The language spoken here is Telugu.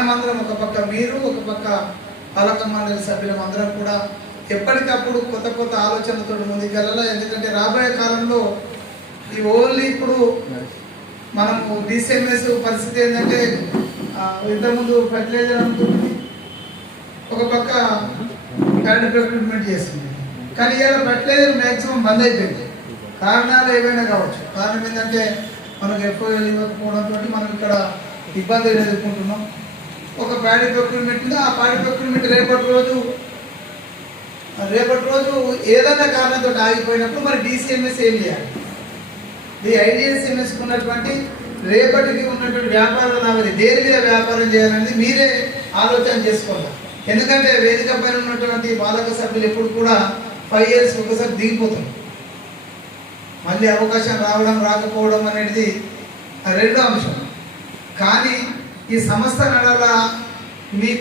మనమందరం ఒక పక్క మీరు, ఒక పక్క పాలక మండలి సభ్యులం అందరం కూడా ఎప్పటికప్పుడు కొత్త కొత్త ఆలోచనలతో ముందుకెళ్ళాలి. ఎందుకంటే రాబోయే కాలంలో ఈ ఓన్లీ ఇప్పుడు మనము డిసిఎంఎస్ పరిస్థితి ఏంటంటే ఇంతకుముందు ఫర్టిలైజర్ ఉంటుంది, ఒక పక్క కరెంట్ ప్రొక్యూర్మెంట్ చేస్తుంది. కానీ ఇవాళ ఫర్టిలైజర్ మ్యాక్సిమం బంద్ అయిపోయింది. కారణాలు ఏవైనా కావచ్చు. కారణం ఏంటంటే మనకు ఎఫ్ఓఎల్ ఇవ్వకపోవడంతో మనం ఇక్కడ ఇబ్బందులు ఎదుర్కొంటున్నాం. ఒక ప్యాడీ ప్రొక్యూర్మెంట్ ఉంది. ఆ ప్యాడీ ప్రొక్యూర్మెంట్ రేపటి రోజు ఏదైనా కారణంతో ఆగిపోయినప్పుడు మరి డిసిఎంఎస్ ఏం చేయాలి? ఈ ఐడిఎస్ఎంఎస్ ఉన్నటువంటి రేపటికి ఉన్నటువంటి వ్యాపార లాభాలు దేని మీద వ్యాపారం చేయాలనేది మీరే ఆలోచన చేసుకోవాలి. ఎందుకంటే వేదిక పైన ఉన్నటువంటి పాలక సభ్యులు ఎప్పుడు కూడా 5 years ఒకసారి దిగిపోతుంది. మళ్ళీ అవకాశం రావడం రాకపోవడం అనేది రెండో అంశం. కానీ ఈ సంస్థ నడల